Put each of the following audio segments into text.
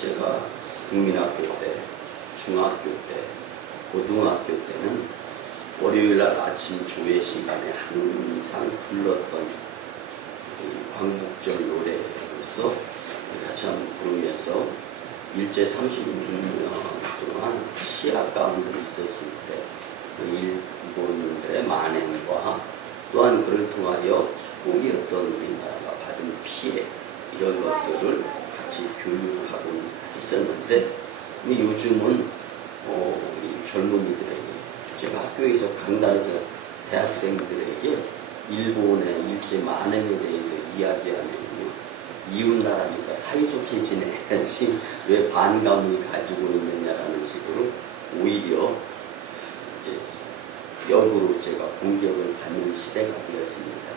제가 국민학교 때, 중학교 때, 고등학교 때는 월요일날 아침 조회 시간에 항상 불렀던 광복절 노래로서 같이 한번 부르면서 일제 36년 동안 치하 가운데 있었을 때 일본인들의 만행과 또한 그를 통하여 수복이었던 우리나라가 받은 피해 이런 것들을 같이 교육하고 있었는데 요즘은 우리 젊은이들에게 제가 학교에서 강단에서 대학생들에게 일본의 일제 만행에 대해서 이야기하면요, 이웃나라니까 사이좋게 지내야지 왜 반감을 가지고 있느냐라는 식으로 오히려 이제 역으로 제가 공격을 받는 시대가 되었습니다.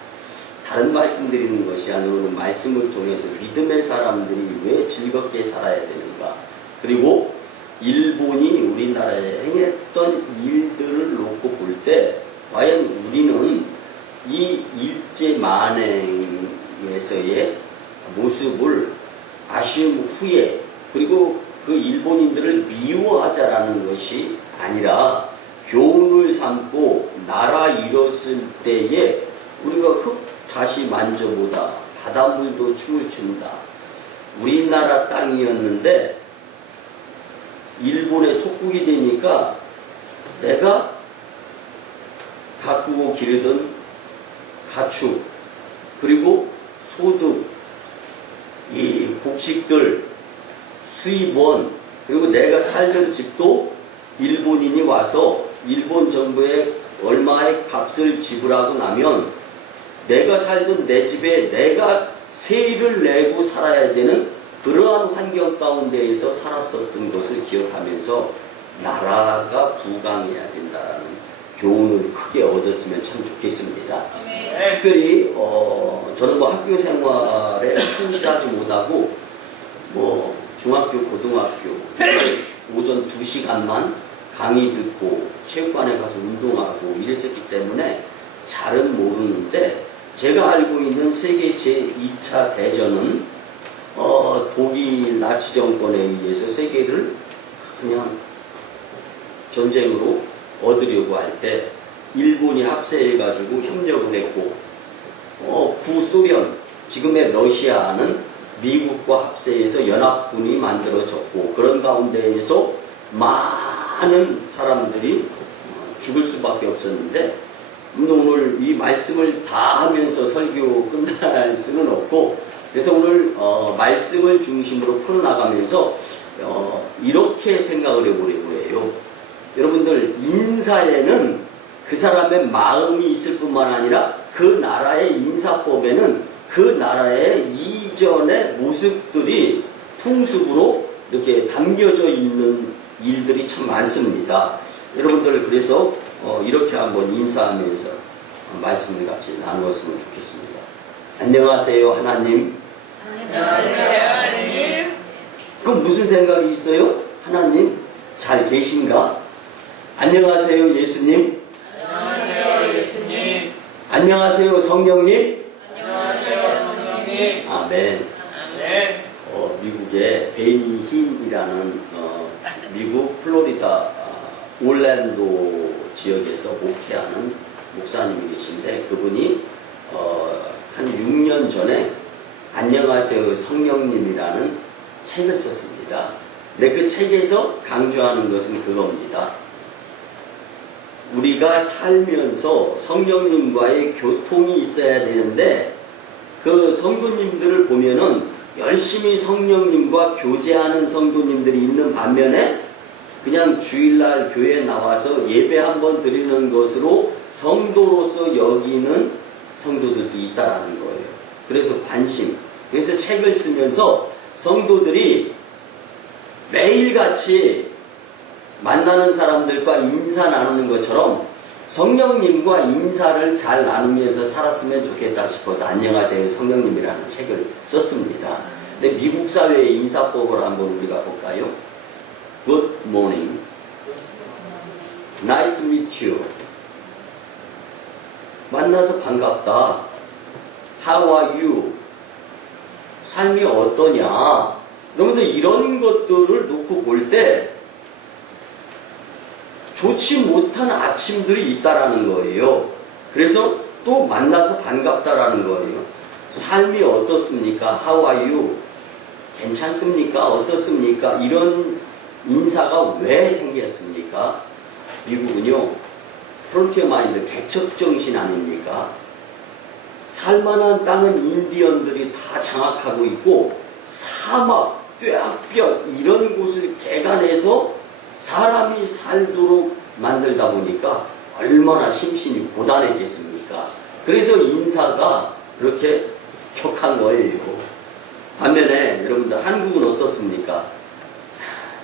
다른 말씀드리는 것이 아니라 말씀을 통해서 믿음의 사람들이 왜 즐겁게 살아야 되는가, 그리고 일본이 우리나라에 행했던 일들을 놓고 볼 때 과연 우리는 이 일제 만행에서의 모습을 아쉬움 후에 그리고 그 일본인들을 미워하자라는 것이 아니라 교훈을 삼고 나라 잃었을 때에 우리가 흙 다시 만져보다 바닷물도 춤을 춘다. 우리나라 땅이었는데 일본의 속국이 되니까 내가 가꾸고 기르던 가축 그리고 소득 이 곡식들 수입원 그리고 내가 살던 집도 일본인이 와서 일본 정부에 얼마의 값을 지불하고 나면 내가 살던 내 집에 내가 세일을 내고 살아야 되는 그러한 환경 가운데에서 살았었던 것을 기억하면서 나라가 부강해야 된다는 교훈을 크게 얻었으면 참 좋겠습니다. 특별히 저는 학교 생활에 충실하지 못하고 중학교, 고등학교 오전 2시간만 강의 듣고 체육관에 가서 운동하고 이랬었기 때문에 잘은 모르는데 제가 알고 있는 세계 제2차 대전은 독일 나치 정권에 의해서 세계를 그냥 전쟁으로 얻으려고 할 때 일본이 합세해가지고 협력을 했고 구소련 지금의 러시아는 미국과 합세해서 연합군이 만들어졌고 그런 가운데에서 많은 사람들이 죽을 수밖에 없었는데 오늘 이 말씀을 다 하면서 설교 끝날 수는 없고 그래서 오늘 말씀을 중심으로 풀어나가면서 이렇게 생각을 해보려고 해요. 여러분들 인사에는 그 사람의 마음이 있을 뿐만 아니라 그 나라의 인사법에는 그 나라의 이전의 모습들이 풍습으로 이렇게 담겨져 있는 일들이 참 많습니다. 여러분들 그래서 이렇게 한번 인사하면서 말씀을 같이 나누었으면 좋겠습니다. 안녕하세요 하나님. 안녕하세요 하나님. 그럼 무슨 생각이 있어요? 하나님 잘 계신가? 안녕하세요 예수님. 안녕하세요 예수님. 안녕하세요 성령님. 안녕하세요 성령님. 아멘. 아멘. 미국의 베니 흰이라는 미국 플로리다 올랜도 지역에서 목회하는 목사님이 계신데 그분이 한 6년 전에 안녕하세요 성령님이라는 책을 썼습니다. 근데 그 책에서 강조하는 것은 그겁니다. 우리가 살면서 성령님과의 교통이 있어야 되는데 그 성도님들을 보면은 열심히 성령님과 교제하는 성도님들이 있는 반면에 그냥 주일날 교회에 나와서 예배 한번 드리는 것으로 성도로서 여기는 성도들도 있다라는 거예요. 그래서 관심. 그래서 책을 쓰면서 성도들이 매일같이 만나는 사람들과 인사 나누는 것처럼 성령님과 인사를 잘 나누면서 살았으면 좋겠다 싶어서 안녕하세요 성령님이라는 책을 썼습니다. 근데 미국 사회의 인사법을 한번 우리가 볼까요? Good morning. Nice to meet you. 만나서 반갑다. How are you? 삶이 어떠냐? 여러분들 이런 것들을 놓고 볼 때 좋지 못한 아침들이 있다라는 거예요. 그래서 또 만나서 반갑다라는 거예요. 삶이 어떻습니까? How are you? 괜찮습니까? 어떻습니까? 이런 인사가 왜 생겼습니까? 미국은요, 프론티어 마인드, 개척정신 아닙니까? 살만한 땅은 인디언들이 다 장악하고 있고, 사막, 뙤약볕 이런 곳을 개간해서 사람이 살도록 만들다 보니까 얼마나 심신이 고단했겠습니까? 그래서 인사가 그렇게 격한 거예요. 반면에 여러분들 한국은 어떻습니까?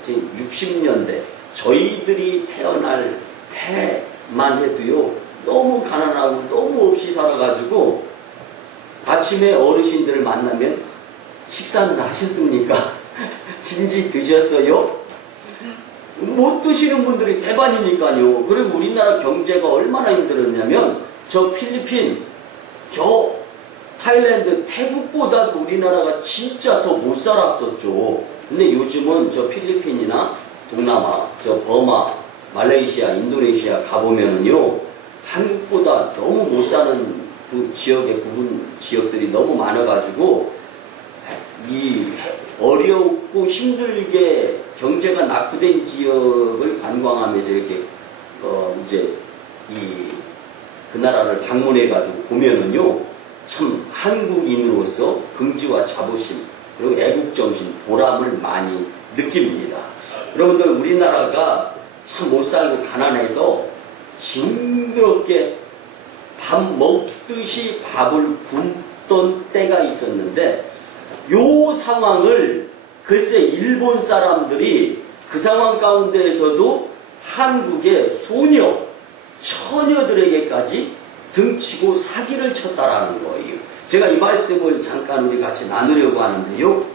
지금 60년대 저희들이 태어날 해만 해도요 너무 가난하고 너무 없이 살아가지고 아침에 어르신들을 만나면 식사는 하셨습니까? 진지 드셨어요? 못 드시는 분들이 대반이니까요. 그리고 우리나라 경제가 얼마나 힘들었냐면 저 필리핀, 저 타일랜드, 태국보다도 우리나라가 진짜 더 못 살았었죠. 근데 요즘은 저 필리핀이나 동남아, 저 버마, 말레이시아, 인도네시아 가보면은요, 한국보다 너무 못 사는 지역의 부분 지역들이 너무 많아가지고 이 어렵고 힘들게 경제가 낙후된 지역을 관광하면서 이렇게 이제 그 나라를 방문해가지고 보면은요, 참 한국인으로서 긍지와 자부심 그리고 애국정신, 보람을 많이 느낍니다. 여러분들 우리나라가 참 못 살고 가난해서 징그럽게 밥 먹듯이 밥을 굶던 때가 있었는데 요 상황을 글쎄 일본 사람들이 그 상황 가운데에서도 한국의 소녀, 처녀들에게까지 등치고 사기를 쳤다라는 거예요. 제가 이 말씀을 잠깐 우리 같이 나누려고 하는데요.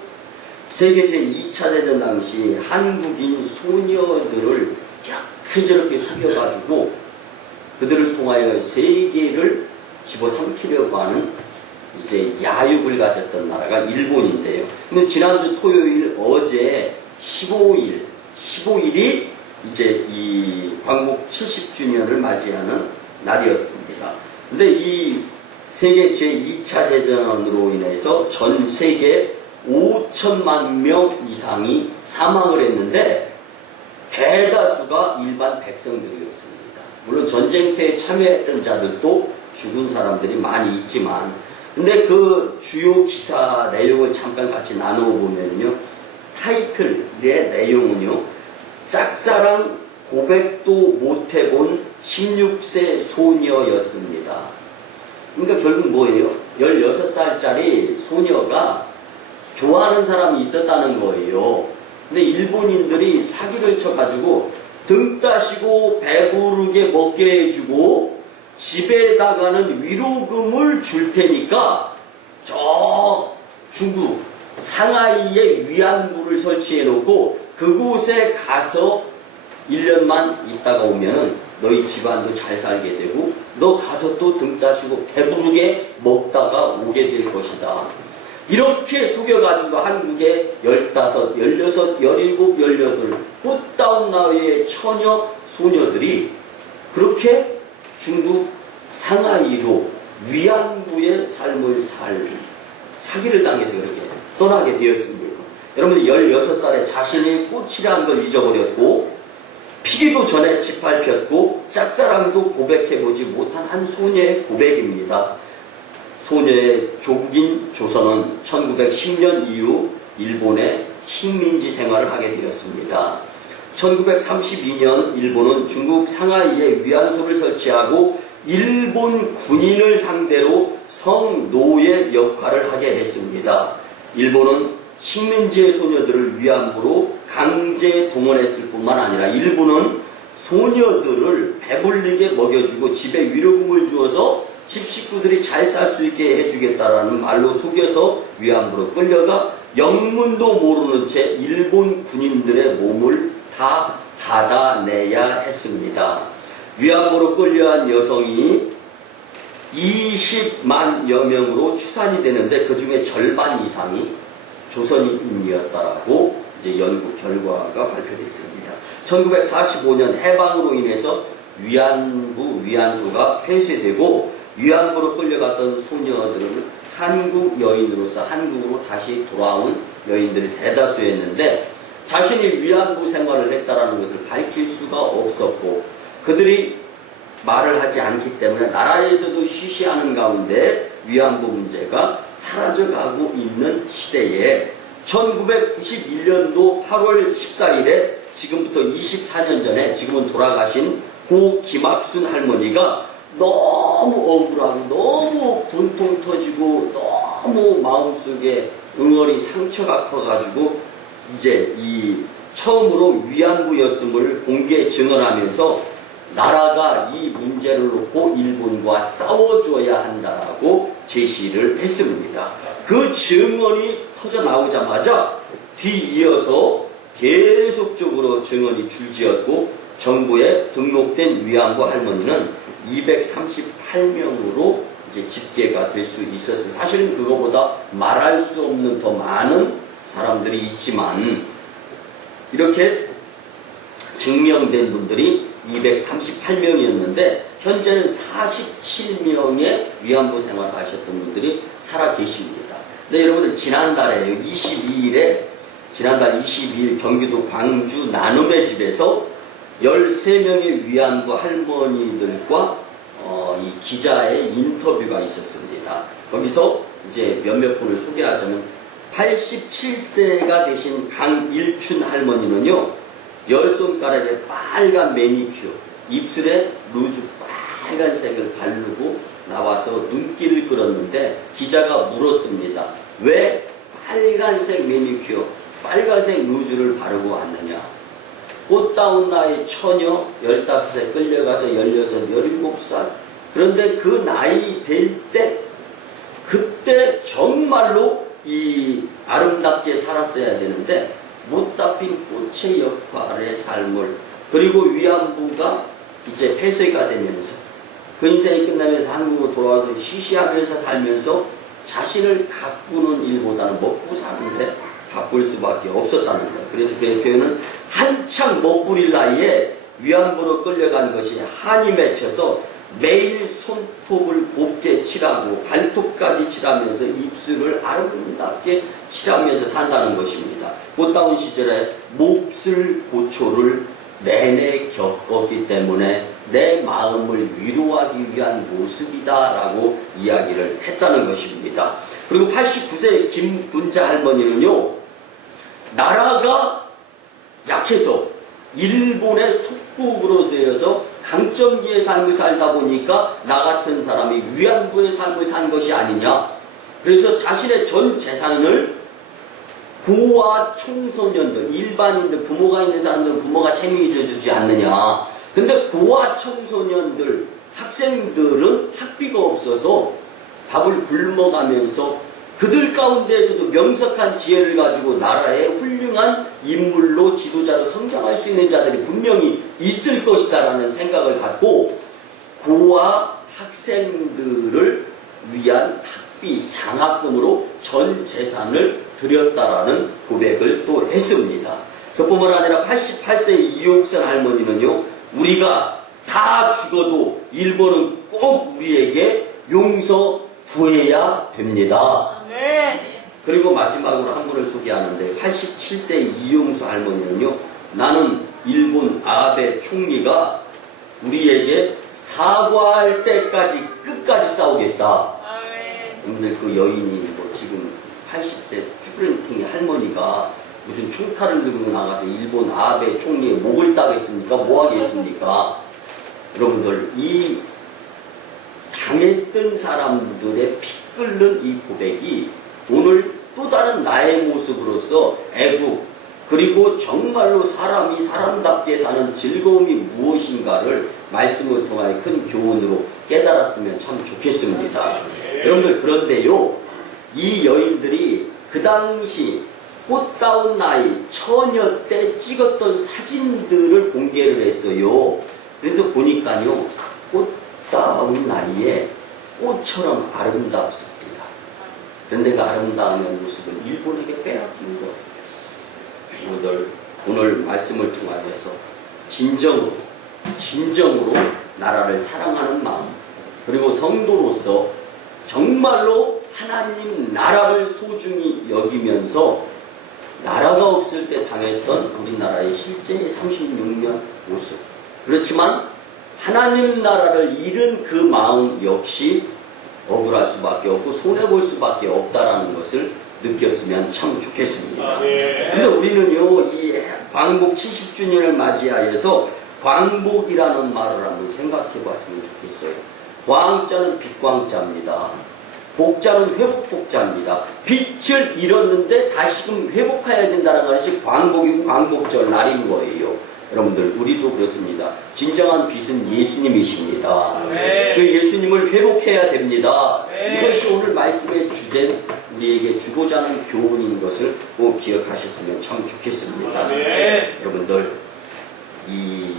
세계 제2차 대전 당시 한국인 소녀들을 이렇게 저렇게 속여가지고 그들을 통하여 세계를 집어삼키려고 하는 이제 야욕을 가졌던 나라가 일본인데요. 그러면 지난주 토요일 어제 15일이 이제 이 광복 70주년을 맞이하는 날이었습니다. 근데 이 세계 제2차 대전으로 인해서 전 세계 5천만 명 이상이 사망을 했는데 대다수가 일반 백성들이었습니다. 물론 전쟁터에 참여했던 자들도 죽은 사람들이 많이 있지만 근데 그 주요 기사 내용을 잠깐 같이 나누어 보면요. 타이틀의 내용은요. 짝사랑 고백도 못 해본 16세 소녀였습니다. 그러니까 결국 뭐예요? 16살짜리 소녀가 좋아하는 사람이 있었다는 거예요. 근데 일본인들이 사기를 쳐가지고 등 따시고 배부르게 먹게 해주고 집에다가는 위로금을 줄 테니까 저 중국 상하이에 위안부를 설치해 놓고 그곳에 가서 1년만 있다가 오면 너희 집안도 잘 살게 되고 너 가서 또 등 따시고 배부르게 먹다가 오게 될 것이다. 이렇게 속여가지고 한국의 15, 16, 17, 18 꽃다운 나이의 처녀 소녀들이 그렇게 중국 상하이로 위안부의 삶을 사기를 당해서 그렇게 떠나게 되었습니다. 여러분 16살에 자신의 꽃이라는 걸 잊어버렸고 피기도 전에 짓밟혔고 짝사랑도 고백해보지 못한 한 소녀의 고백입니다. 소녀의 조국인 조선은 1910년 이후 일본의 식민지 생활을 하게 되었습니다. 1932년 일본은 중국 상하이에 위안소를 설치하고 일본 군인을 상대로 성노예 역할을 하게 했습니다. 일본은 식민지의 소녀들을 위안부로 강제 동원했을 뿐만 아니라 일본은 소녀들을 배불리게 먹여주고 집에 위로금을 주어서 집 식구들이 잘 살 수 있게 해주겠다라는 말로 속여서 위안부로 끌려가 영문도 모르는 채 일본 군인들의 몸을 다 닫아내야 했습니다. 위안부로 끌려한 여성이 20만여 명으로 추산이 되는데 그 중에 절반 이상이 조선인이었다라고 이제 연구 결과가 발표됐습니다. 1945년 해방으로 인해서 위안부, 위안소가 폐쇄되고 위안부로 끌려갔던 소녀들은 한국 여인으로서 한국으로 다시 돌아온 여인들이 대다수였는데 자신이 위안부 생활을 했다라는 것을 밝힐 수가 없었고 그들이 말을 하지 않기 때문에 나라에서도 쉬쉬하는 가운데 위안부 문제가 사라져가고 있는 시대에 1991년도 8월 14일에 지금부터 24년 전에 지금은 돌아가신 고 김학순 할머니가 너무 억울하고 너무 분통 터지고 너무 마음속에 응어리 상처가 커가지고 이제 이 처음으로 위안부였음을 공개 증언하면서 나라가 이 문제를 놓고 일본과 싸워줘야 한다라고 제시를 했습니다. 그 증언이 터져 나오자마자 뒤이어서 계속적으로 증언이 줄지었고 정부에 등록된 위안부 할머니는 238명으로 이제 집계가 될 수 있었습니다. 사실은 그거보다 말할 수 없는 더 많은 사람들이 있지만 이렇게 증명된 분들이 238명이었는데 현재는 47명의 위안부 생활을 하셨던 분들이 살아 계십니다. 근데 여러분들 지난달 22일 경기도 광주 나눔의 집에서 13명의 위안부 할머니들과 이 기자의 인터뷰가 있었습니다. 거기서 이제 몇몇 분을 소개하자면 87세가 되신 강일춘 할머니는요, 10손가락에 빨간 매니큐어, 입술에 루즈 빨간색을 바르고 나와서 눈길을 끌었는데 기자가 물었습니다. 왜 빨간색 매니큐어, 빨간색 루즈를 바르고 왔느냐? 꽃다운 나이 처녀 15세 끌려가서 16, 17살 그런데 그 나이 될 때 그때 정말로 이 아름답게 살았어야 되는데 못다 핀 꽃의 역할의 삶을 그리고 위안부가 이제 폐쇄가 되면서 그 인생이 끝나면서 한국으로 돌아와서 쉬쉬하면서 살면서 자신을 가꾸는 일보다는 먹고 사는데 바꿀 수밖에 없었다는 거예요. 그래서 그 표현은 한창 멋부릴 나이에 위안부로 끌려간 것이 한이 맺혀서 매일 손톱을 곱게 칠하고 발톱까지 칠하면서 입술을 아름답게 칠하면서 산다는 것입니다. 꽃다운 시절에 몹쓸 고초를 내내 겪었기 때문에 내 마음을 위로하기 위한 모습이다라고 이야기를 했다는 것입니다. 그리고 89세 김군자 할머니는요, 나라가 약해서 일본의 속국으로서 강점기의 삶을 살다 보니까 나 같은 사람이 위안부의 삶을 산 것이 아니냐. 그래서 자신의 전 재산을 고아 청소년들, 일반인들, 부모가 있는 사람들은 부모가 책임져주지 않느냐. 근데 고아 청소년들, 학생들은 학비가 없어서 밥을 굶어가면서 그들 가운데에서도 명석한 지혜를 가지고 나라의 훌륭한 인물로 지도자로 성장할 수 있는 자들이 분명히 있을 것이다라는 생각을 갖고 고아 학생들을 위한 학비 장학금으로 전 재산을 드렸다라는 고백을 또 했습니다. 그뿐만 아니라 88세 이옥선 할머니는요, 우리가 다 죽어도 일본은 꼭 우리에게 용서 구해야 됩니다. 그리고 마지막으로 한 분을 소개하는데 87세 이용수 할머니는요, 나는 일본 아베 총리가 우리에게 사과할 때까지 끝까지 싸우겠다. 여러분들 그 여인이 뭐 지금 80세 쭈그ren팅의 할머니가 무슨 총칼을 들고 나가서 일본 아베 총리의 목을 따겠습니까? 뭐 하겠습니까? 여러분들 이 당했던 사람들의 피 끓는 이 고백이 오늘 또 다른 나의 모습으로서 애국 그리고 정말로 사람이 사람답게 사는 즐거움이 무엇인가를 말씀을 통하여 큰 교훈으로 깨달았으면 참 좋겠습니다. 여러분들 그런데요, 이 여인들이 그 당시 꽃다운 나이 처녀 때 찍었던 사진들을 공개를 했어요. 그래서 보니까요, 꽃다운 나이에 꽃처럼 아름답습니다. 그런데 그 아름다운 모습은 일본에게 빼앗긴 것. 오늘 말씀을 통하여서 진정으로 나라를 사랑하는 마음, 그리고 성도로서 정말로 하나님 나라를 소중히 여기면서 나라가 없을 때 당했던 우리나라의 실제의 36년 모습. 그렇지만 하나님 나라를 잃은 그 마음 역시 억울할 수밖에 없고 손해볼 수밖에 없다라는 것을 느꼈으면 참 좋겠습니다. 근데 우리는요, 이 광복 70주년을 맞이하여서 광복이라는 말을 한번 생각해 봤으면 좋겠어요. 광자는 빛광자입니다. 복자는 회복복자입니다. 빛을 잃었는데 다시금 회복해야 된다는 것이 광복이고 광복절 날인 거예요. 여러분들, 우리도 그렇습니다. 진정한 빛은 예수님이십니다. 그 예수님을 회복해야 됩니다. 이것이 오늘 말씀에 주된 우리에게 주고자 하는 교훈인 것을 꼭 기억하셨으면 참 좋겠습니다. 여러분들, 이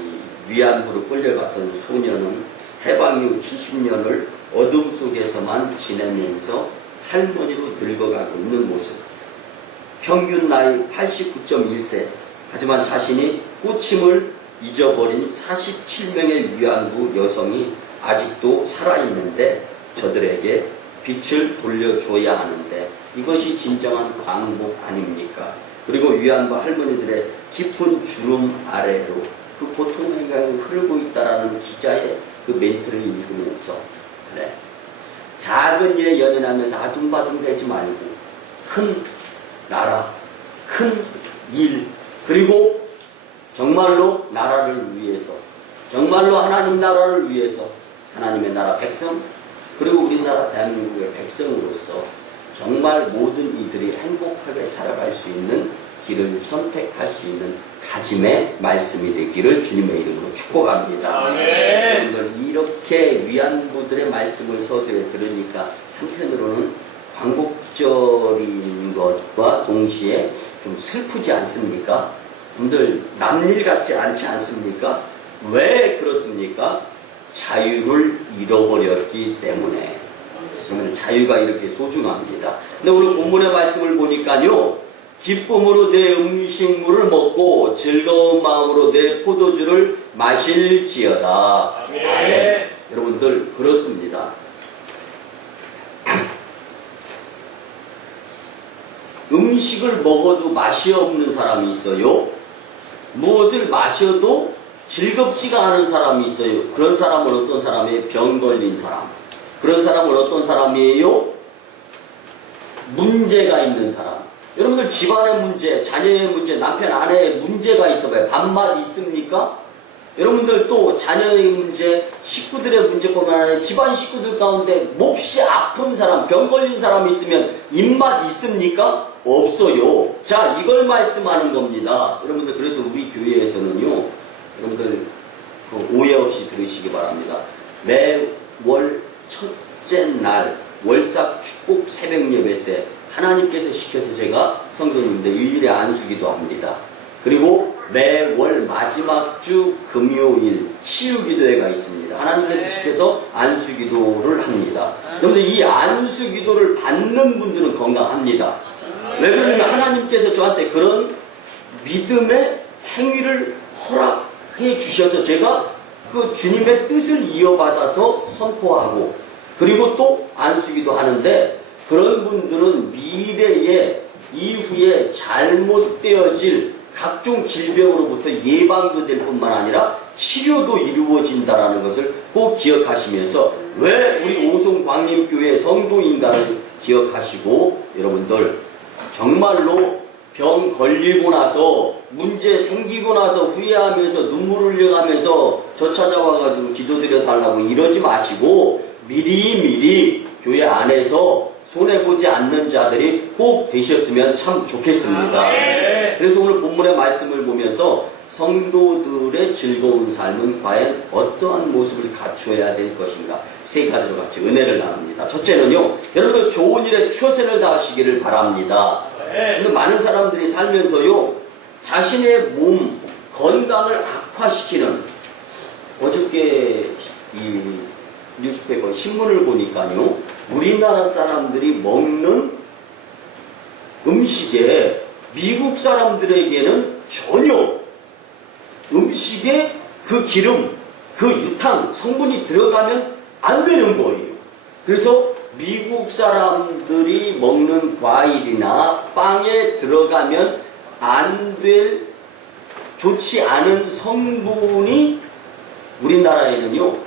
위안부로 끌려갔던 소년은 해방 이후 70년을 어둠 속에서만 지내면서 할머니로 늙어가고 있는 모습. 평균 나이 89.1세. 하지만 자신이 호칭을 잊어버린 47명의 위안부 여성이 아직도 살아있는데 저들에게 빛을 돌려줘야 하는데 이것이 진정한 광복 아닙니까? 그리고 위안부 할머니들의 깊은 주름 아래로 그 고통의 강이 흐르고 있다라는 기자의 그 멘트를 읽으면서, 그래, 작은 일에 연연하면서 아둥바둥대지 말고 큰 나라, 큰 일, 그리고 정말로 나라를 위해서, 정말로 하나님 나라를 위해서, 하나님의 나라 백성, 그리고 우리나라 대한민국의 백성으로서 정말 모든 이들이 행복하게 살아갈 수 있는 길을 선택할 수 있는 다짐의 말씀이 되기를 주님의 이름으로 축복합니다. 여러분들, 이렇게 위안부들의 말씀을 서두에 들으니까 한편으로는 광복절인 것과 동시에 좀 슬프지 않습니까? 여러분들, 남일 같지 않지 않습니까? 왜 그렇습니까? 자유를 잃어버렸기 때문에. 그러면 자유가 이렇게 소중합니다. 근데 오늘 본문의 말씀을 보니까요, 기쁨으로 내 음식물을 먹고 즐거운 마음으로 내 포도주를 마실지어다. 아멘. 여러분들, 그렇습니다. 음식을 먹어도 맛이 없는 사람이 있어요. 무엇을 마셔도 즐겁지가 않은 사람이 있어요. 그런 사람은 어떤 사람이에요? 병 걸린 사람. 그런 사람은 어떤 사람이에요? 문제가 있는 사람. 여러분들, 집안의 문제, 자녀의 문제, 남편 아내의 문제가 있어봐요. 밥맛 있습니까? 여러분들, 또 자녀의 문제, 식구들의 문제뿐만 아니라 집안 식구들 가운데 몹시 아픈 사람, 병 걸린 사람 있으면 입맛 있습니까? 없어요. 자, 이걸 말씀하는 겁니다. 여러분들, 그래서 우리 교회에서는요, 여러분들 그 오해 없이 들으시기 바랍니다. 매월 첫째 날 월삭 축복 새벽 예배 때 하나님께서 시켜서 제가 성도님들 일일이 안수기도 합니다. 그리고 매월 마지막 주 금요일 치유기도회가 있습니다. 하나님께서 시켜서 안수기도를 합니다. 그런데 이 안수기도를 받는 분들은 건강합니다. 왜 그러냐면 하나님께서 저한테 그런 믿음의 행위를 허락해 주셔서 제가 그 주님의 뜻을 이어받아서 선포하고, 그리고 또 안수기도 하는데, 그런 분들은 미래에 이후에 잘못되어질 각종 질병으로부터 예방도 될 뿐만 아니라 치료도 이루어진다는 것을 꼭 기억하시면서, 왜 우리 오송광림교회 성도인가를 기억하시고, 여러분들 정말로 병 걸리고 나서 문제 생기고 나서 후회하면서 눈물 흘려가면서 저 찾아와가지고 기도드려 달라고 이러지 마시고 미리미리 교회 안에서 손해보지 않는 자들이 꼭 되셨으면 참 좋겠습니다. 그래서 오늘 본문의 말씀을 보면서 성도들의 즐거운 삶은 과연 어떠한 모습을 갖추어야 될 것인가, 세 가지로 같이 은혜를 나눕니다. 첫째는요, 여러분들 좋은 일에 최선을 다하시기를 바랍니다. 근데 많은 사람들이 살면서요, 자신의 몸 건강을 악화시키는, 어저께 이 뉴스페이퍼 신문을 보니까요, 우리나라 사람들이 먹는 음식에 미국 사람들에게는 전혀 음식에 그 기름, 그 유탕, 성분이 들어가면 안 되는 거예요. 그래서 미국 사람들이 먹는 과일이나 빵에 들어가면 안 될 좋지 않은 성분이 우리나라에는요,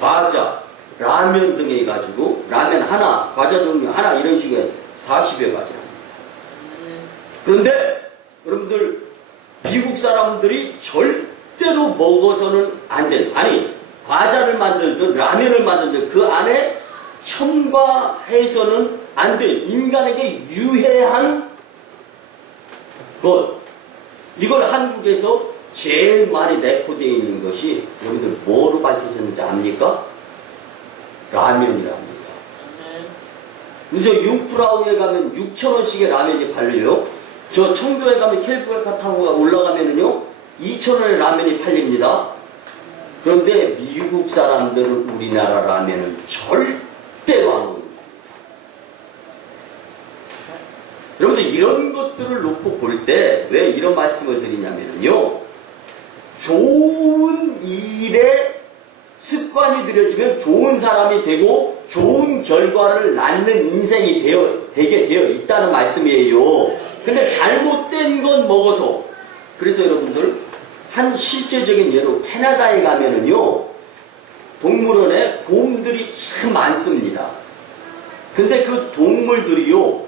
과자, 라면 등에 해가지고 라면 하나, 과자 종류 하나 이런 식의 40여 가지랍니다. 그런데 여러분들 미국 사람들이 절대로 먹어서는 안 되는, 아니 과자를 만들든 라면을 만들든 그 안에 첨가해서는 안 되는 인간에게 유해한 것, 이걸 한국에서 제일 많이 내포되어 있는 것이 여러분들 뭐로 밝혀졌는지 압니까? 라면이랍니다. 저 융프라우에 가면 6,000원씩의 라면이 팔려요. 저 청도에 가면 캘리포니아 타고 올라가면은요 2,000원의 라면이 팔립니다. 그런데 미국 사람들은 우리나라 라면을 절대로 안 먹습니다. 여러분들 이런 것들을 놓고 볼 때 왜 이런 말씀을 드리냐면요, 좋은 일에 습관이 들여지면 좋은 사람이 되고 좋은 결과를 낳는 인생이 되게 되어 있다는 말씀이에요. 근데 잘못된 건 먹어서, 그래서 여러분들 한 실제적인 예로 캐나다에 가면은요 동물원에 곰들이 참 많습니다. 근데 그 동물들이요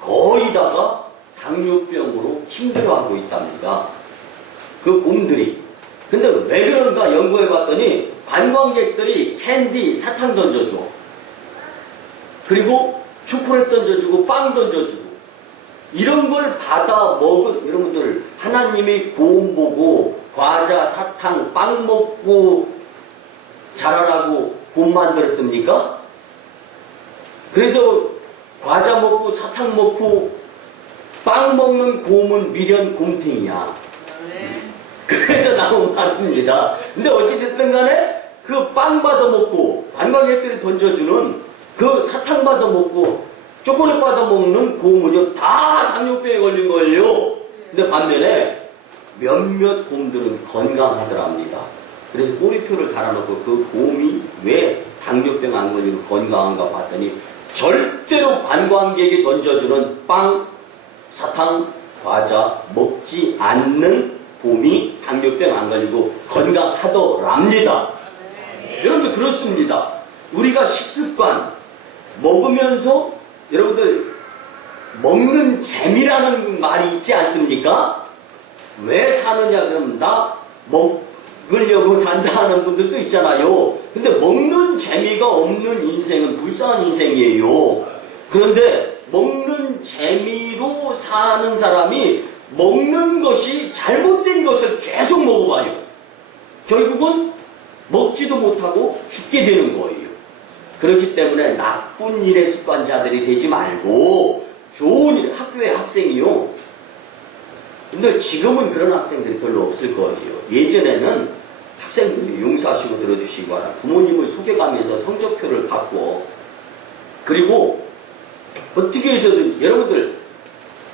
거의 다가 당뇨병으로 힘들어하고 있답니다. 그 곰들이. 근데 왜 그런가 연구해 봤더니 관광객들이 캔디, 사탕 던져줘. 그리고 초콜릿 던져주고 빵 던져주고 이런 걸 받아 먹은, 여러분들 하나님이 곰 보고 과자, 사탕, 빵 먹고 자라라고 곰 만들었습니까? 그래서 과자 먹고 사탕 먹고 빵 먹는 곰은 미련 곰탱이야. 그래서 나온 말입니다. 근데 어찌됐든 간에 그 빵 받아 먹고 관광객들이 던져주는 그 사탕 받아 먹고 초콜릿 받아 먹는 곰은요 다 당뇨병에 걸린 거예요. 근데 반면에 몇몇 곰들은 건강하더랍니다. 그래서 꼬리표를 달아놓고 그 곰이 왜 당뇨병 안 걸리고 건강한가 봤더니 절대로 관광객이 던져주는 빵, 사탕, 과자 먹지 않는 곰이 당뇨병 안 걸리고 건강하더랍니다. 여러분들 그렇습니다. 우리가 식습관 먹으면서 여러분들 먹는 재미라는 말이 있지 않습니까? 왜 사느냐 그러면 나 먹으려고 산다 하는 분들도 있잖아요. 근데 먹는 재미가 없는 인생은 불쌍한 인생이에요. 그런데 먹는 재미로 사는 사람이 먹는 것이 잘못된 것을 계속 먹어봐요. 결국은 먹지도 못하고 죽게 되는 거예요. 그렇기 때문에 나쁜 일의 습관자들이 되지 말고 좋은 일, 학교의 학생이요. 근데 지금은 그런 학생들이 별로 없을 거예요. 예전에는 학생들이 용서하시고 들어주시기 바랍니다. 부모님을 속여가면서 성적표를 받고, 그리고 어떻게 해서든 여러분들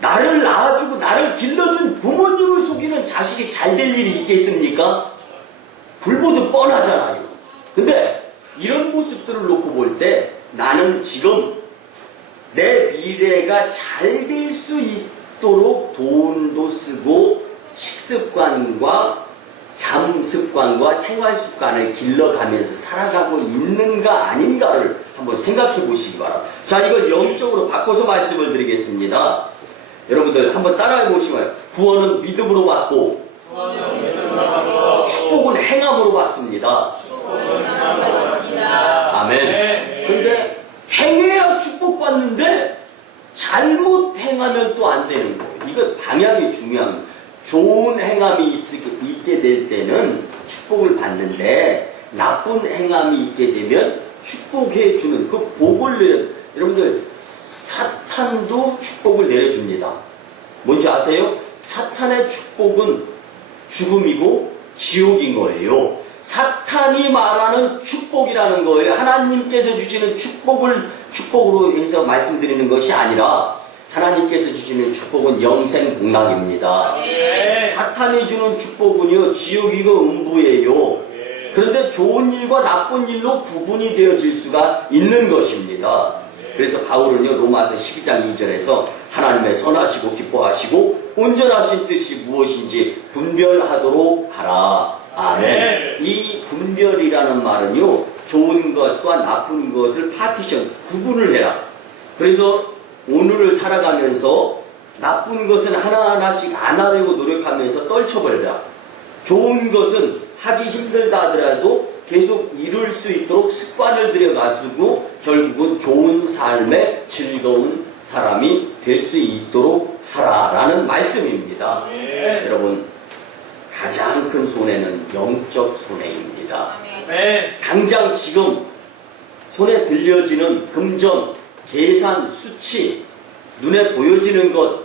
나를 낳아주고 나를 길러준 부모님을 속이는 자식이 잘 될 일이 있겠습니까? 불보듯 뻔하잖아요. 근데 이런 모습들을 놓고 볼 때 나는 지금 내 미래가 잘 될 수 있도록 돈도 쓰고 식습관과 잠습관과 생활습관을 길러가면서 살아가고 있는가 아닌가를 한번 생각해 보시기 바랍니다. 자, 이걸 영적으로 바꿔서 말씀을 드리겠습니다. 여러분들 한번 따라해 보시면, 구원은 믿음으로 받고 축복은 행함으로 받습니다. 아멘. 근데 행해야 축복받는데 잘못 행하면 또 안 되는 거예요. 이거 방향이 중요합니다. 좋은 행함이 있게 될 때는 축복을 받는데 나쁜 행함이 있게 되면 축복해 주는 그 복을 내려, 여러분들 사탄도 축복을 내려줍니다. 뭔지 아세요? 사탄의 축복은 죽음이고 지옥인 거예요. 사탄이 말하는 축복이라는 거예요. 하나님께서 주시는 축복을 축복으로 해서 말씀드리는 것이 아니라 하나님께서 주시는 축복은 영생복락입니다. 네. 사탄이 주는 축복은요, 지옥이고 음부예요. 그런데 좋은 일과 나쁜 일로 구분이 되어질 수가 있는 것입니다. 그래서 바울은요, 로마서 12장 2절에서 하나님의 선하시고 기뻐하시고 온전하신 뜻이 무엇인지 분별하도록 하라. 아멘. 이 분별이라는 말은요, 좋은 것과 나쁜 것을 파티션, 구분을 해라. 그래서 오늘을 살아가면서 나쁜 것은 하나하나씩 안 하려고 노력하면서 떨쳐버려라. 좋은 것은 하기 힘들다 하더라도 계속 이룰 수 있도록 습관을 들여가지고 결국은 좋은 삶의 즐거운 사람이 될 수 있도록 하라라는 말씀입니다. 여러분, 가장 큰 손해는 영적 손해입니다. 당장 지금 손에 들려지는 금전, 계산, 수치, 눈에 보여지는 것,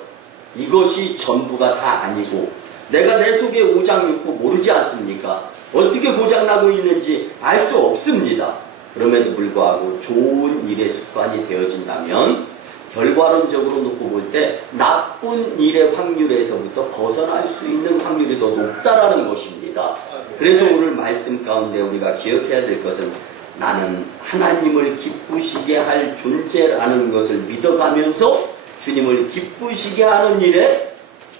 이것이 전부가 다 아니고 내가 내 속에 오장육부 모르지 않습니까? 어떻게 고장나고 있는지 알 수 없습니다. 그럼에도 불구하고 좋은 일의 습관이 되어진다면 결과론적으로 놓고 볼 때 나쁜 일의 확률에서부터 벗어날 수 있는 확률이 더 높다라는 것입니다. 그래서 오늘 말씀 가운데 우리가 기억해야 될 것은 나는 하나님을 기쁘시게 할 존재라는 것을 믿어가면서 주님을 기쁘시게 하는 일에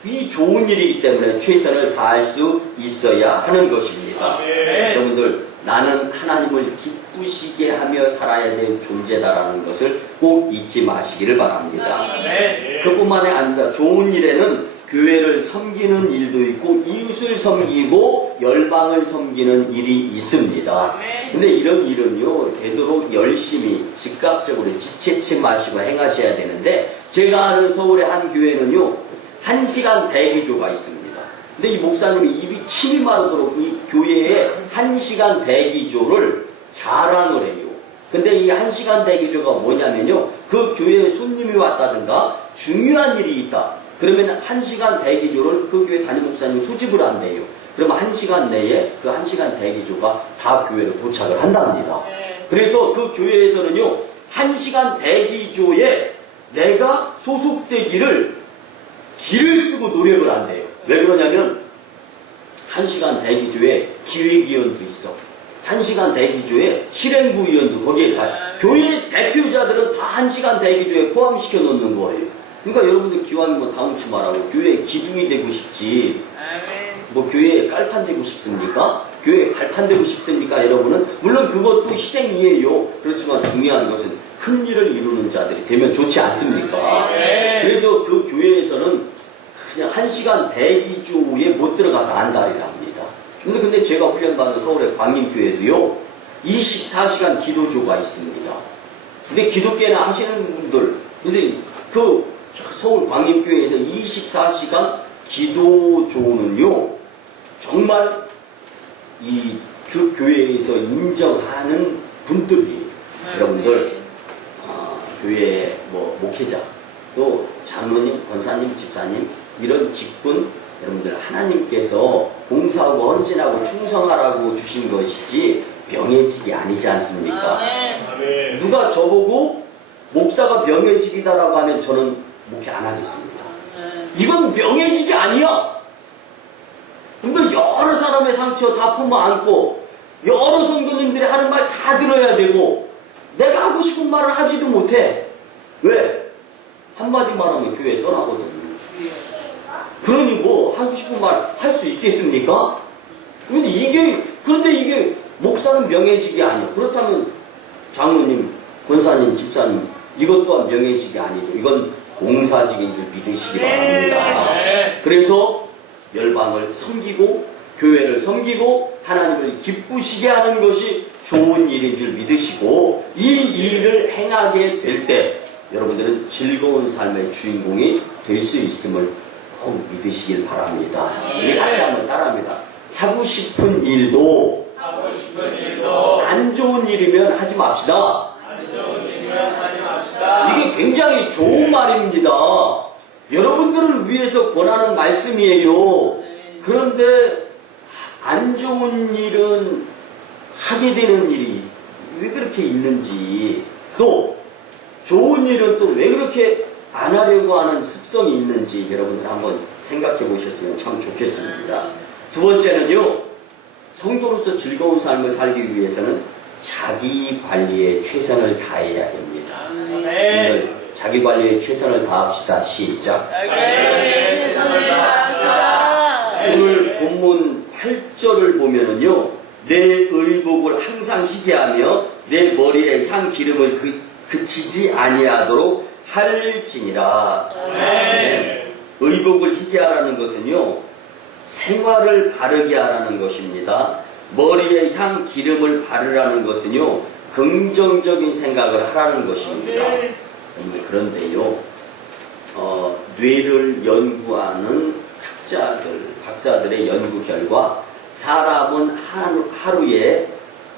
이 좋은 일이기 때문에 최선을 다할 수 있어야 하는 것입니다. 여러분들, 나는 하나님을 기쁘시게 하며 살아야 될 존재다라는 것을 꼭 잊지 마시기를 바랍니다. 그뿐만이 아니라 좋은 일에는 교회를 섬기는 일도 있고 이웃을 섬기고 열방을 섬기는 일이 있습니다. 근데 이런 일은요, 되도록 열심히 즉각적으로 지체치 마시고 행하셔야 되는데, 제가 아는 서울의 한 교회는요 1시간 대기조가 있습니다. 근데 이 목사님이 입이 침이 마르도록 이 교회에 1시간 대기조를 자랑을 해요. 근데 이 1시간 대기조가 뭐냐면요, 그 교회에 손님이 왔다든가 중요한 일이 있다. 그러면 1시간 대기조를 그 교회 담임 목사님이 소집을 한대요. 그러면 1시간 내에 그 1시간 대기조가 다 교회로 도착을 한답니다. 그래서 그 교회에서는요 1시간 대기조에 내가 소속되기를 기를 쓰고 노력을 한대요. 왜 그러냐면 1시간 대기조에 기획위원도 있어. 1시간 대기조에 실행부위원도 거기에 다. 교회 대표자들은 다 1시간 대기조에 포함시켜 놓는 거예요. 그러니까 여러분들 기왕이면 다운치 말하고 교회에 기둥이 되고 싶지, 뭐 교회에 깔판 되고 싶습니까? 교회에 발판 되고 싶습니까? 여러분은 물론 그것도 희생이에요. 그렇지만 중요한 것은 큰 일을 이루는 자들이 되면 좋지 않습니까? 그래서 그 교회에서는 그냥 1시간 대기조에 못 들어가서 안달이라 합니다. 근데 제가 훈련받은 서울의 광림교회도요 24시간 기도조가 있습니다. 근데 기독교나 하시는 분들, 근데 그 서울 광림교회에서 24시간 기도조는요 정말 그 교회에서 인정하는 분들이에요. 여러분들, 교회의 목회자, 또 장로님, 권사님, 집사님, 이런 직분, 여러분들 하나님께서 봉사하고 헌신하고 충성하라고 주신 것이지 명예직이 아니지 않습니까? 누가 저보고 목사가 명예직이다라고 하면 저는 목회 안 하겠습니다. 이건 명예직이 아니야. 근데 여러 사람의 상처 다 품어 안고 여러 성도님들이 하는 말 다 들어야 되고 내가 하고 싶은 말을 하지도 못해. 왜? 한마디만 하면 교회 떠나거든. 그러니 뭐 하고 싶은 말 할 수 있겠습니까? 그런데 이게 목사는 명예직이 아니야. 그렇다면 장로님, 권사님, 집사님, 이것 또한 명예직이 아니죠. 이건 봉사직인 줄 믿으시기 바랍니다. 그래서 열방을 섬기고 교회를 섬기고 하나님을 기쁘시게 하는 것이 좋은 일인 줄 믿으시고 이 일을 행하게 될 때 여러분들은 즐거운 삶의 주인공이 될 수 있음을 꼭 믿으시길 바랍니다. 우리 같이 한번 따라합니다. 하고 싶은 일도 안 좋은 일이면 하지 맙시다. 이게 굉장히 좋은 말입니다. 여러분들을 위해서 권하는 말씀이에요. 그런데 안 좋은 일은 하게 되는 일이 왜 그렇게 있는지, 또 좋은 일은 또 왜 그렇게 안 하려고 하는 습성이 있는지 여러분들 한번 생각해 보셨으면 참 좋겠습니다. 두 번째는요, 성도로서 즐거운 삶을 살기 위해서는 자기 관리에 최선을 다해야 됩니다. 오늘 자기 관리에 최선을 다합시다. 시작. 오늘 본문 8절을 보면은요, 내 의복을 항상 희게 하며 내 머리에 향 기름을 그치지 아니하도록 할지니라. 네. 의복을 희게 하라는 것은요, 생활을 바르게 하라는 것입니다. 머리에 향 기름을 바르라는 것은요, 긍정적인 생각을 하라는 것입니다. 그런데요, 뇌를 연구하는 학자들, 박사들의 연구 결과 사람은 하루에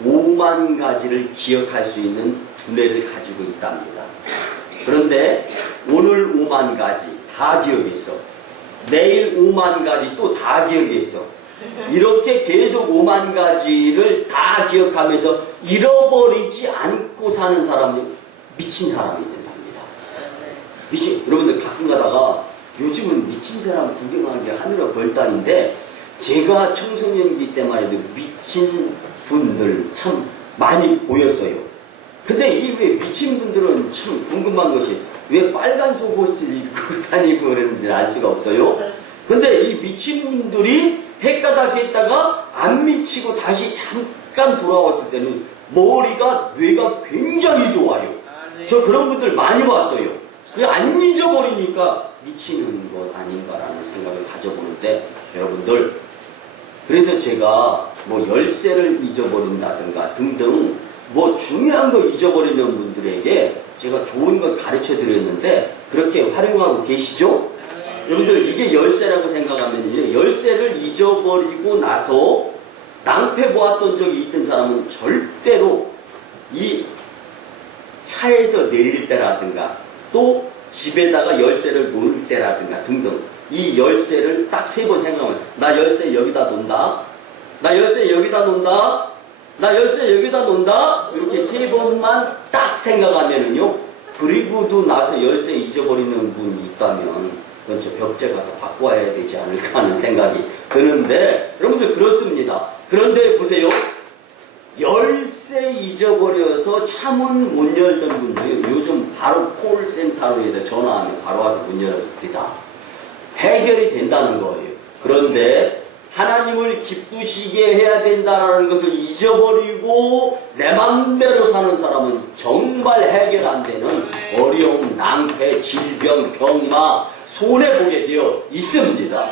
5만 가지를 기억할 수 있는 두뇌를 가지고 있답니다. 그런데 오늘 5만 가지 다 기억했어. 내일 5만 가지 또 다 기억했어. 이렇게 계속 5만 가지를 다 기억하면서 잃어버리지 않고 사는 사람이 미친 사람이 된답니다. 여러분들 가끔 가다가 요즘은 미친 사람 구경하기 하늘로 벌단인데, 제가 청소년기 때만 해도 미친 분들 참 많이 보였어요. 근데 이 왜 미친 분들은 참 궁금한 것이 왜 빨간 속옷을 입고 다니고 그러는지 알 수가 없어요. 근데 이 미친 분들이 헷가닥 했다가 안 미치고 다시 잠깐 돌아왔을 때는 뇌가 굉장히 좋아요. 저 그런 분들 많이 봤어요. 안 잊어버리니까 미치는 것 아닌가라는 생각을 가져보는데, 여러분들, 그래서 제가 뭐 열쇠를 잊어버린다든가 등등 뭐 중요한 거 잊어버리는 분들에게 제가 좋은 걸 가르쳐 드렸는데, 그렇게 활용하고 계시죠? 여러분들, 이게 열쇠라고 생각하면 열쇠를 잊어버리고 나서 낭패 보았던 적이 있던 사람은 절대로 이 차에서 내릴 때라든가 또 집에다가 열쇠를 놓을 때라든가 등등, 이 열쇠를 딱 3번 생각하면, 나 열쇠 여기다 놓는다, 나 열쇠 여기다 놓는다, 나 열쇠 여기다 놓는다, 이렇게 3번만 딱 생각하면은요, 그리고도 나서 열쇠 잊어버리는 분이 있다면 그건 저 벽제 가서 바꿔야 되지 않을까 하는 생각이 드는데, 여러분들 그렇습니다. 그런데 보세요, 열쇠 잊어버려서 차문 못 열던 분들 요즘 바로 콜센터로 해서 전화하면 바로 와서 문 열어줍니다. 해결이 된다는 거예요. 그런데 하나님을 기쁘시게 해야 된다는 것을 잊어버리고 내 맘대로 사는 사람은 정말 해결 안 되는 어려움, 낭패, 질병, 병마, 손해보게 되어 있습니다.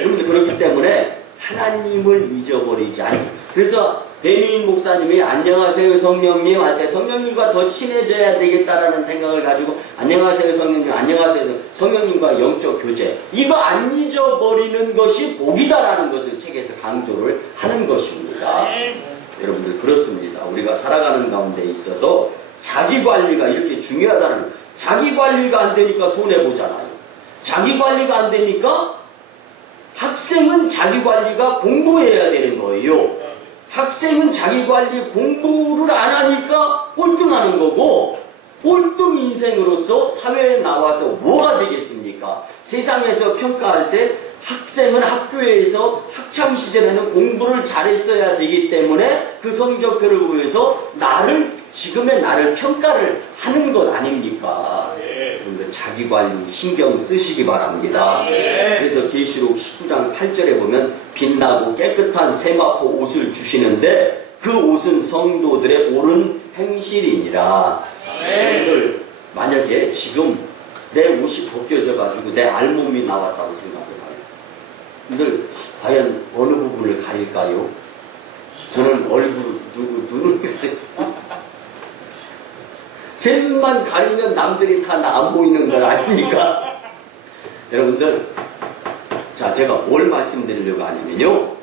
여러분들, 그렇기 때문에 하나님을 잊어버리지 않고, 그래서 데니인 목사님이 안녕하세요 성령님 할 때 성령님과 더 친해져야 되겠다라는 생각을 가지고, 안녕하세요 성령님, 안녕하세요 성령님과 영적 교제, 이거 안 잊어버리는 것이 복이다라는 것을 책에서 강조를 하는 것입니다. 여러분들 그렇습니다. 우리가 살아가는 가운데 있어서 자기관리가 이렇게 중요하다는, 자기관리가 안 되니까 손해보잖아요. 자기관리가 안 되니까 학생은 자기관리가 공부해야 되는 거예요. 학생은 자기관리 공부를 안 하니까 꼴등하는 거고, 꼴등 인생으로서 사회에 나와서 뭐가 되겠습니까? 세상에서 평가할 때 학생은 학교에서 학창시절에는 공부를 잘했어야 되기 때문에 그 성적표를 보여서 지금의 나를 평가를 하는 것 아닙니까? 여러분들 자기관리 신경 쓰시기 바랍니다. 그래서 계시록 19장 8절에 보면 빛나고 깨끗한 세마포 옷을 주시는데 그 옷은 성도들의 옳은 행실이니라. 여러분들, 만약에 지금 내 옷이 벗겨져 가지고 내 알몸이 나왔다고 생각해봐요. 여러분들, 과연 어느 부분을 가릴까요? 저는 얼굴, 눈을 쟤만 가리면 남들이 다 나 안 보이는 걸 아닙니까? 여러분들, 자, 제가 뭘 말씀드리려고 하냐면요,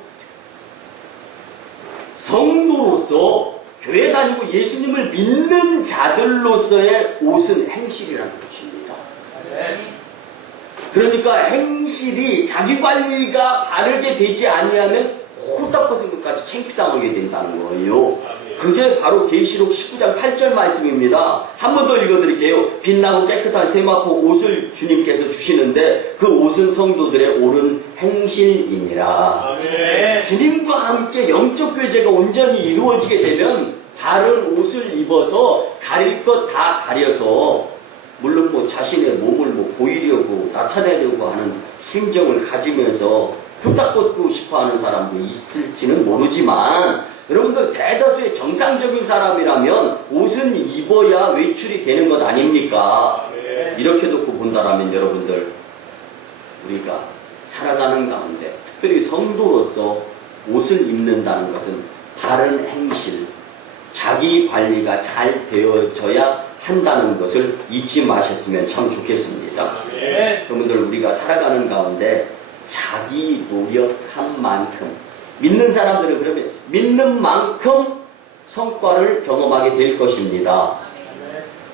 성도로서 교회 다니고 예수님을 믿는 자들로서의 옷은 행실이라는 것입니다. 그러니까 행실이, 자기관리가 바르게 되지 않으면 홀딱 벗은 것까지 창피당하게 된다는 거예요. 그게 바로 계시록 19장 8절 말씀입니다. 한 번 더 읽어드릴게요. 빛나고 깨끗한 세마포 옷을 주님께서 주시는데 그 옷은 성도들의 옳은 행실이니라. 아멘. 주님과 함께 영적 교제가 온전히 이루어지게 되면 바른 옷을 입어서 가릴 것 다 가려서, 물론 뭐 자신의 몸을 뭐 보이려고 나타내려고 하는 심정을 가지면서 후딱 걷고 싶어 하는 사람도 있을지는 모르지만, 여러분들 대다수의 정상적인 사람이라면 옷은 입어야 외출이 되는 것 아닙니까? 아멘. 이렇게 놓고 본다라면 여러분들, 우리가 살아가는 가운데 특별히 성도로서 옷을 입는다는 것은 바른 행실, 자기 관리가 잘 되어져야 한다는 것을 잊지 마셨으면 참 좋겠습니다. 아멘. 여러분들, 우리가 살아가는 가운데 자기 노력한 만큼, 믿는 사람들은 그러면 믿는 만큼 성과를 경험하게 될 것입니다.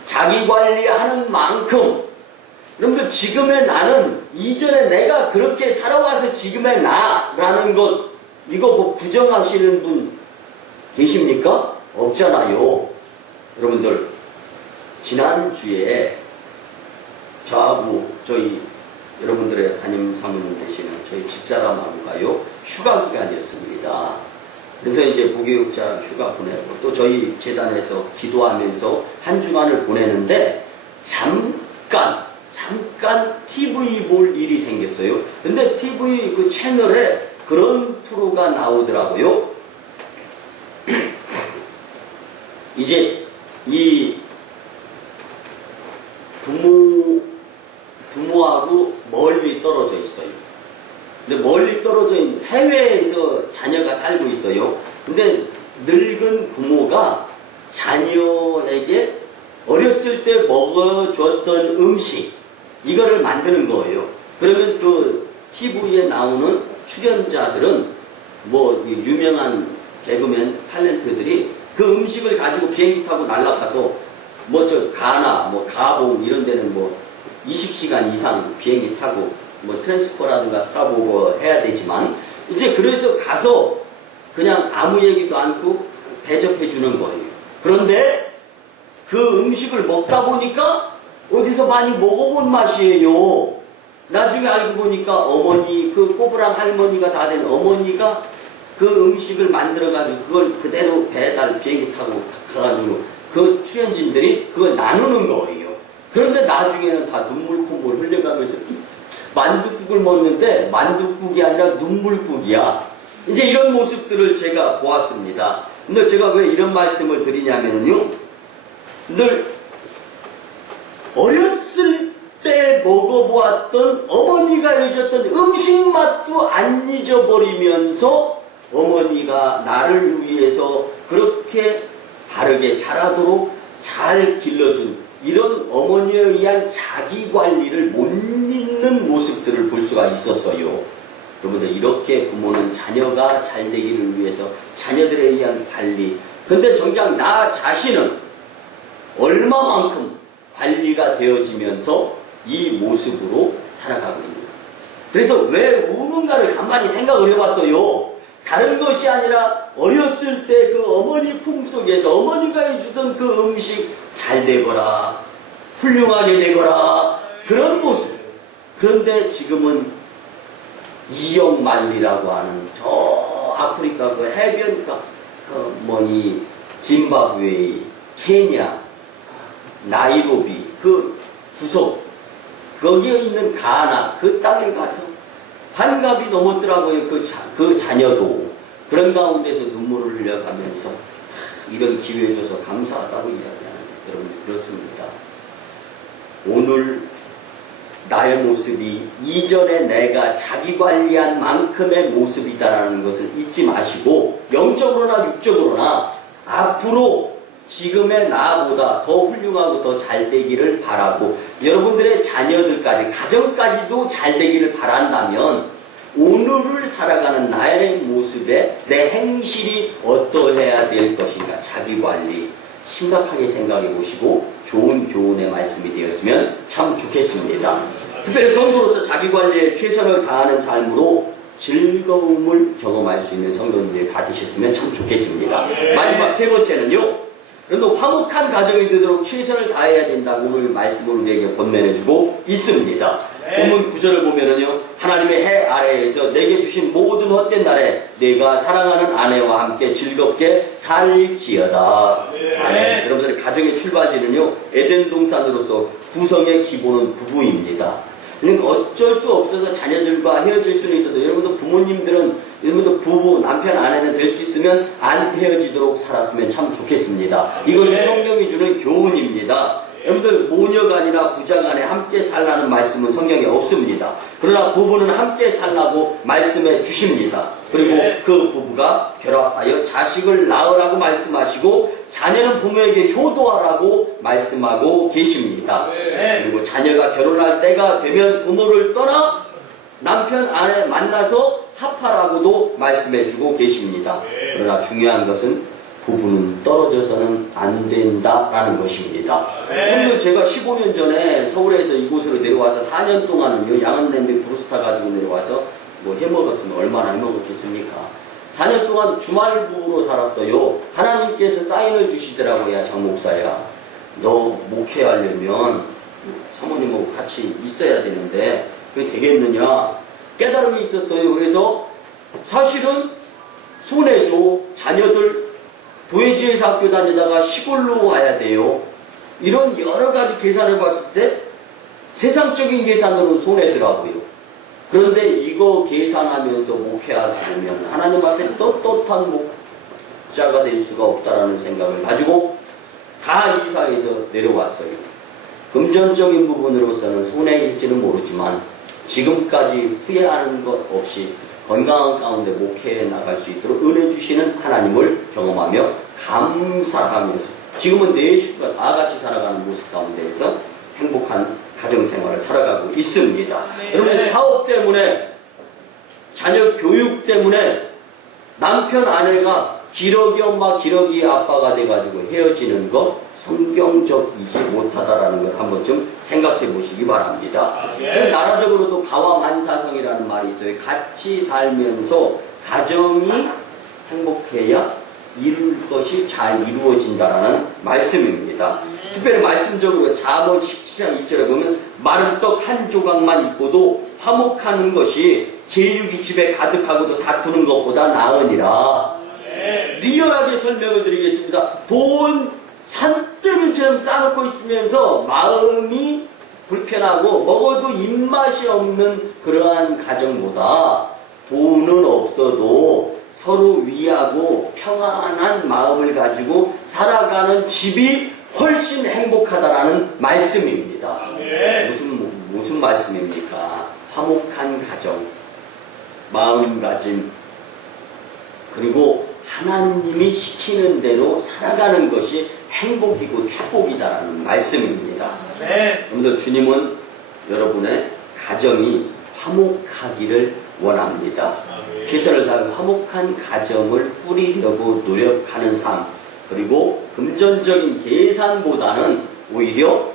자기 관리하는 만큼, 여러분들, 지금의 나는 이전에 내가 그렇게 살아와서 지금의 나라는 것, 이거 뭐 부정하시는 분 계십니까? 없잖아요. 여러분들, 지난주에 저하고 저희 여러분들의 담임 사모님 되시는 저희 집사람하고가요, 휴가 기간이었습니다. 그래서 이제 부교육자 휴가 보내고 또 저희 재단에서 기도하면서 한 주간을 보내는데 잠깐 TV 볼 일이 생겼어요. 근데 TV 그 채널에 그런 프로가 나오더라고요. 이제 이 부모하고 멀리 떨어져 있어요. 근데 멀리 떨어져 있는 해외에서 자녀가 살고 있어요. 근데 늙은 부모가 자녀에게 어렸을 때 먹어줬던 음식, 이거를 만드는 거예요. 그러면 그 TV에 나오는 출연자들은 뭐 유명한 개그맨 탤런트들이 그 음식을 가지고 비행기 타고 날아가서 뭐 저 가나 뭐 가봉 이런 데는 뭐 20시간 이상 비행기 타고 뭐 트랜스퍼라든가 스타보버 해야 되지만, 이제 그래서 가서 그냥 아무 얘기도 않고 대접해 주는 거예요. 그런데 그 음식을 먹다 보니까 어디서 많이 먹어본 맛이에요. 나중에 알고 보니까 어머니, 그 꼬부랑 할머니가 다 된 어머니가 그 음식을 만들어가지고 그걸 그대로 배달 비행기 타고 가가지고 그 출연진들이 그걸 나누는 거예요. 그런데 나중에는 다 눈물 콧물 흘려가면서 만둣국을 먹는데 만둣국이 아니라 눈물국이야. 이제 이런 모습들을 제가 보았습니다. 근데 제가 왜 이런 말씀을 드리냐면요, 늘 어렸을 때 먹어보았던 어머니가 해줬던 음식 맛도 안 잊어버리면서 어머니가 나를 위해서 그렇게 바르게 자라도록 잘 길러준 이런 어머니에 의한 자기관리를 못 잊는 모습들을 볼 수가 있었어요. 여러분들, 이렇게 부모는 자녀가 잘 되기를 위해서 자녀들에 의한 관리, 근데 정작 나 자신은 얼마만큼 관리가 되어지면서 이 모습으로 살아가고 있는 거예요. 그래서 왜 우는가를 간만히 생각을 해봤어요. 다른 것이 아니라 어렸을 때 그 어머니 품속에서 어머니가 해주던 그 음식 잘 되거라, 훌륭하게 되거라, 그런 모습. 그런데 지금은 이역만리라고 하는 저 아프리카 그 해변가, 이 짐바브웨, 케냐, 나이로비, 그 구석, 거기에 있는 가나, 그 땅에 가서 환갑이 넘었더라고요. 그 자녀도. 그런 가운데서 눈물을 흘려가면서 이런 기회 줘서 감사하다고 이야기하는데, 여러분, 그렇습니다. 오늘 나의 모습이 이전에 내가 자기 관리한 만큼의 모습이다라는 것을 잊지 마시고, 영적으로나 육적으로나 앞으로 지금의 나보다 더 훌륭하고 더 잘 되기를 바라고, 여러분들의 자녀들까지, 가정까지도 잘 되기를 바란다면 오늘을 살아가는 나의 모습에 내 행실이 어떠해야 될 것인가, 자기관리 심각하게 생각해 보시고 좋은 교훈의 말씀이 되었으면 참 좋겠습니다. 특별히 성도로서 자기관리에 최선을 다하는 삶으로 즐거움을 경험할 수 있는 성도님들이 다 되셨으면 참 좋겠습니다. 마지막 세 번째는요. 여러분 화목한 가정이 되도록 최선을 다해야 된다고 오늘 말씀을 우리에게 권면해주고 있습니다. 본문 9절을 보면은요. 하나님의 해 아래에서 내게 주신 모든 헛된 날에 내가 사랑하는 아내와 함께 즐겁게 살지어다. 아멘. 여러분들의 가정의 출발지는요. 에덴 동산으로서 구성의 기본은 부부입니다. 그러니까 어쩔 수 없어서 자녀들과 헤어질 수는 있어도 여러분도 부모님들은 여러분도 부부, 남편, 아내는 될 수 있으면 안 헤어지도록 살았으면 참 좋겠습니다. 이것이 성경이 주는 교훈입니다. 여러분들 모녀간이나 부자간에 함께 살라는 말씀은 성경에 없습니다. 그러나 부부는 함께 살라고 말씀해 주십니다. 그리고 그 부부가 결합하여 자식을 낳으라고 말씀하시고 자녀는 부모에게 효도하라고 말씀하고 계십니다. 그리고 자녀가 결혼할 때가 되면 부모를 떠나 남편, 아내 만나서 합하라고도 말씀해 주고 계십니다. 그러나 중요한 것은 부부는 떨어져서는 안 된다라는 것입니다. 오늘 제가 15년 전에 서울에서 이곳으로 내려와서 4년 동안은요, 양은냄비 브루스타 가지고 내려와서 뭐 해먹었으면 얼마나 해먹었겠습니까? 4년 동안 주말 부부로 살았어요. 하나님께서 사인을 주시더라고요. 야, 장 목사야, 너 목회하려면 사모님하고 같이 있어야 되는데 그게 되겠느냐? 깨달음이 있었어요. 그래서 사실은 손해죠. 자녀들 도예지에서 학교 다니다가 시골로 와야 돼요. 이런 여러 가지 계산을 봤을 때 세상적인 계산으로는 손해더라고요. 그런데 이거 계산하면서 목회하다 보면 하나님 앞에 떳떳한 목자가 될 수가 없다라는 생각을 가지고 다 이사해서 내려왔어요. 금전적인 부분으로서는 손해일지는 모르지만 지금까지 후회하는 것 없이 건강한 가운데 목회에 나갈 수 있도록 은혜 주시는 하나님을 경험하며 감사하면서 지금은 내 식구가 다 같이 살아가는 모습 가운데에서 행복한 가정생활을 살아가고 있습니다. 여러분 사업 때문에 자녀 교육 때문에 남편 아내가 기러기 엄마 기러기 아빠가 돼가지고 헤어지는 것 성경적이지 못하다라는 것 한 번쯤 생각해 보시기 바랍니다. 나라적으로도 가와만사성이라는 말이 있어요. 같이 살면서 가정이 행복해야 이룰 것이 잘 이루어진다라는 말씀입니다. 특별히 말씀적으로 잠언 17장 2절에 보면 마른 떡 한 조각만 있고도 화목하는 것이 제육이 집에 가득하고도 다투는 것보다 나으니라. 리얼하게 설명을 드리겠습니다. 돈 산더미처럼 쌓아놓고 있으면서 마음이 불편하고 먹어도 입맛이 없는 그러한 가정보다 돈은 없어도 서로 위하고 평안한 마음을 가지고 살아가는 집이 훨씬 행복하다라는 말씀입니다. 무슨 말씀입니까? 화목한 가정, 마음가짐, 그리고 하나님이 시키는 대로 살아가는 것이 행복이고 축복이다라는 말씀입니다. 여러분들 주님은 여러분의 가정이 화목하기를 원합니다. 최선을 다하여 화목한 가정을 꾸리려고 노력하는 삶, 그리고 금전적인 계산보다는 오히려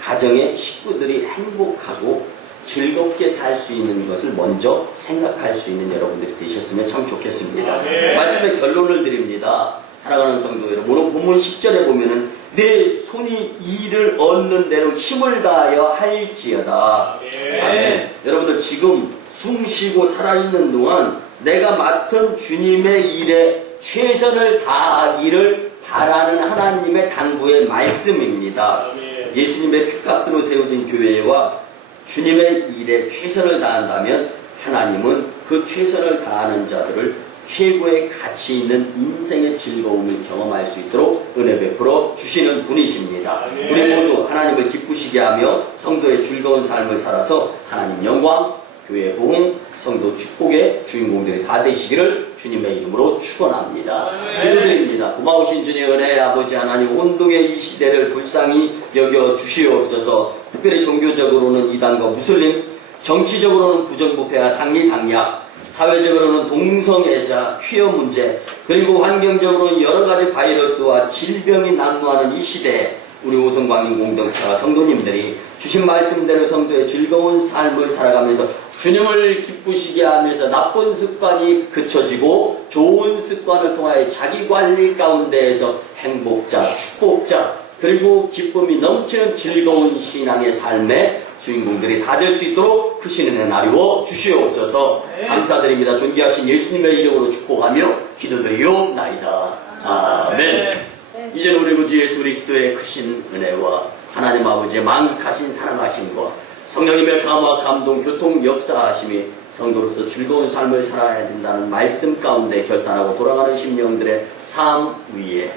가정의 식구들이 행복하고 즐겁게 살 수 있는 것을 먼저 생각할 수 있는 여러분들이 되셨으면 참 좋겠습니다. 말씀의 결론을 드립니다. 사랑하는 성도 여러분, 오늘 본문 10절에 보면은 내 손이 일을 얻는 대로 힘을 다하여 할지어다. 아멘. 여러분들 지금 숨 쉬고 살아있는 동안 내가 맡은 주님의 일에 최선을 다하기를 바라는 하나님의 당부의 말씀입니다. 예수님의 피값으로 세워진 교회와 주님의 일에 최선을 다한다면 하나님은 그 최선을 다하는 자들을 최고의 가치 있는 인생의 즐거움을 경험할 수 있도록 은혜 베풀어 주시는 분이십니다. 우리 모두 하나님을 기쁘시게 하며 성도의 즐거운 삶을 살아서 하나님 영광, 교회 부흥, 성도 축복의 주인공들이 다 되시기를 주님의 이름으로 축원합니다. 기도드립니다. 고마우신 주님의 은혜 아버지 하나님, 온동의 이 시대를 불쌍히 여겨 주시옵소서. 특별히 종교적으로는 이단과 무슬림, 정치적으로는 부정부패와 당리당략, 사회적으로는 동성애자, 취업 문제, 그리고 환경적으로는 여러 가지 바이러스와 질병이 난무하는 이 시대에 우리 오성광인 공동체와 성도님들이 주신 말씀대로 성도의 즐거운 삶을 살아가면서 주님을 기쁘시게 하면서 나쁜 습관이 그쳐지고 좋은 습관을 통하여 자기관리 가운데에서 행복자, 축복자, 그리고 기쁨이 넘치는 즐거운 신앙의 삶의 주인공들이 다 될 수 있도록 크신 은혜 나누어 주시옵소서. 감사드립니다. 존귀하신 예수님의 이름으로 축복하며 기도드리옵나이다. 아멘. 이제는 우리 구주 예수 그리스도의 크신 은혜와 하나님 아버지의 만극하신 사랑하심과 성령님의 감화, 감동, 교통, 역사하심이 성도로서 즐거운 삶을 살아야 된다는 말씀 가운데 결단하고 돌아가는 심령들의 삶 위에,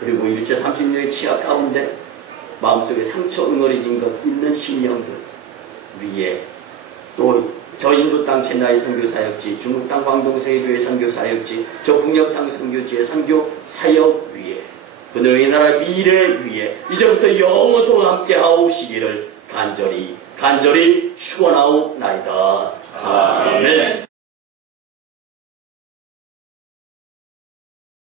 그리고 일제 30년의 치아 가운데 마음속에 상처 응어리진 것 있는 심령들 위에, 또 저 인도 땅 첸나이 선교 사역지, 중국 땅 광동 세주의 선교 사역지, 저 북녘 땅 선교지의 선교 사역 위에, 그들의 이 나라 미래 위에 이제부터 영원토록 함께 하옵시기를 간절히 축원하옵나이다. 아멘.